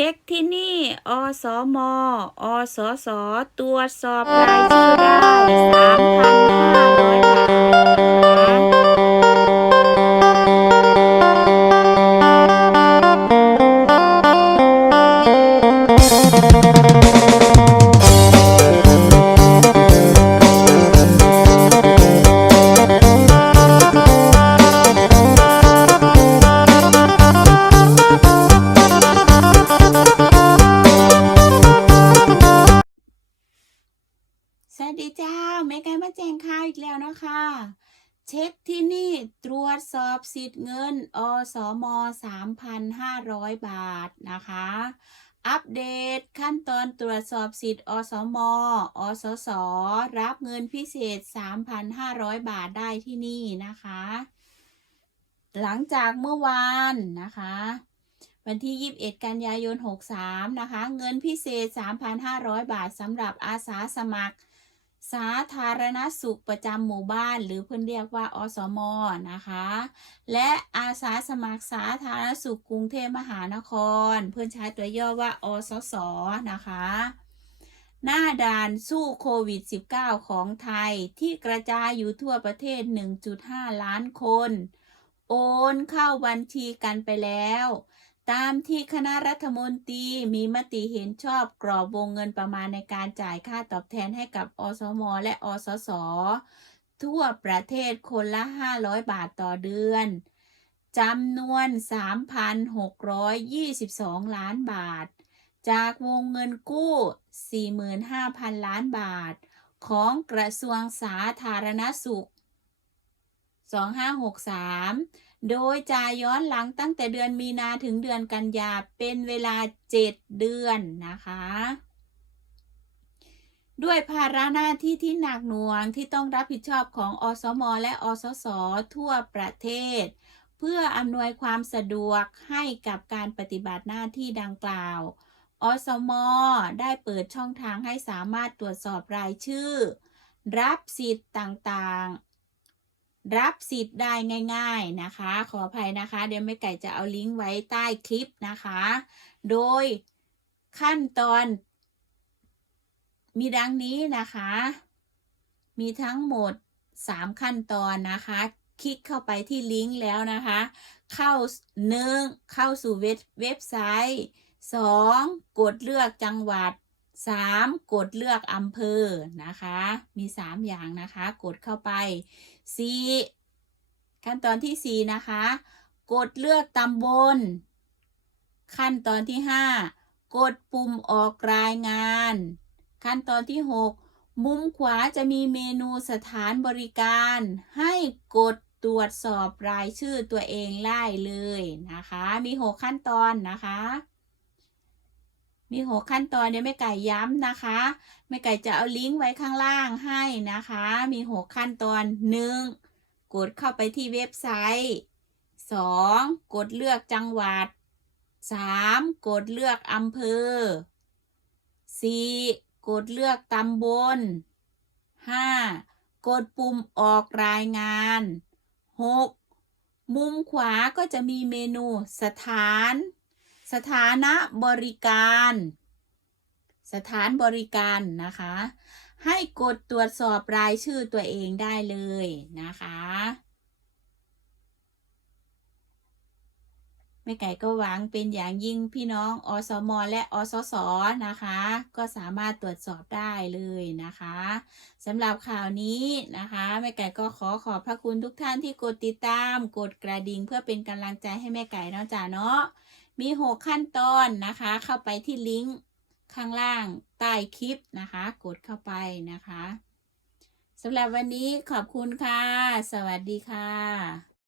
ช็คที่นี่ อสม อสส ตรวจสอบรายชื่อได้3,500บาทนะคะ ดีเจ้าแม่ไก่มาแจ้งข่าวอีกแล้วนะคะ เช็คที่นี่ตรวจสอบสิทธิ์เงิน อสม 3,500 บาทนะคะ อัปเดตขั้นตอนตรวจสอบสิทธิ์ อสม อสส รับเงินพิเศษ 3,500 บาทได้ที่นี่นะคะ หลังจากเมื่อวานนะคะวันที่ 21 กันยายน 63 นะคะ เงินพิเศษ 3,500 บาทสำหรับอาสาสมัคร สาธารณสุขประจำหมู่บ้านหรือเพื่อนเรียกว่าอสมนะคะ และอาสาสมัครสาธารณสุขกรุงเทพมหานคร เพื่อนใช้ตัวย่อว่าอสสนะคะ หน้าด่านสู้โควิด -19 ของไทยที่กระจายอยู่ทั่วประเทศ 1.5 ล้านคน โอนเข้าบัญชีกันไปแล้ว ตามที่คณะรัฐมนตรีมีมติเห็นชอบกรอบวงเงินประมาณในการจ่ายค่าตอบแทนให้กับอสม และอสส ทั่วประเทศคนละ 500 บาทต่อเดือนจำนวน 3,622 ล้านบาท จากวงเงินกู้ 45,000 ล้านบาท ของกระทรวงสาธารณสุข 2563 โดยจ่ายย้อนหลังตั้งแต่เดือนมีนาถึงเดือนกันยาเป็นเวลา 7 เดือนนะคะ ด้วยภาระหน้าที่ที่หนักหน่วงที่ต้องรับผิดชอบของอสม และอสส ทั่วประเทศ เพื่ออำนวยความสะดวกให้กับการปฏิบัติหน้าที่ดังกล่าว อสม ได้เปิดช่องทางให้สามารถตรวจสอบรายชื่อ รับสิทธิ์ต่างๆ รับสิทธิ์ได้ง่าย ๆนะคะ ขออภัยนะคะ เดี๋ยวแม่ไก่จะเอาลิงก์ไว้ใต้คลิปนะคะ โดยขั้นตอน มีดังนี้นะคะ มีทั้งหมด 3 ขั้นตอนนะคะ คลิกเข้าไปที่ลิงก์แล้วนะคะ เข้าหนึ่งเข้าสู่เว็บเว็บไซต์ 2. กดเลือกจังหวัด 3. กดเลือกอำเภอนะคะ มี 3 อย่างนะคะ กดเข้าไป 4. ขั้นตอนที่ 4 นะคะ กดเลือกตำบล ขั้นตอนที่ 5 กดปุ่มออกรายงาน ขั้นตอนที่ 6 มุมขวาจะมีเมนูสถานบริการ ให้กดตรวจสอบรายชื่อตัวเองได้เลยนะคะ มี 6 ขั้นตอนนะคะ มี6ขั้นตอนเดี๋ยวแม่ไก่ย้ำนะคะแม่ไก่จะเอาลิงก์ไว้ข้างล่างให้นะคะ มี6ขั้นตอน 1. กดเข้าไปที่เว็บไซต์ 2. กดเลือกจังหวัด 3. กดเลือกอำเภอ 4. กดเลือกตำบล 5. กดปุ่มออกรายงาน 6. มุมขวาก็จะมีเมนูสถาน สถานะบริการ สถานบริการนะคะ ให้กดตรวจสอบรายชื่อตัวเองได้เลยนะคะ แม่ไก่ก็หวังเป็นอย่างยิ่งพี่น้องอสม และอสสนะคะ ก็สามารถตรวจสอบได้เลยนะคะสำหรับข่าวนี้นะคะแม่ไก่ก็ขอขอบพระคุณทุกท่านที่กดติดตาม กดกระดิ่งเพื่อเป็นกำลังใจให้แม่ไก่เนาะจ้าเนาะ มี6ขั้นตอนนะคะ เข้าไปที่ลิงก์ข้างล่างใต้คลิปนะคะ กดเข้าไปนะคะสำหรับวันนี้ขอบคุณค่ะ สวัสดีค่ะ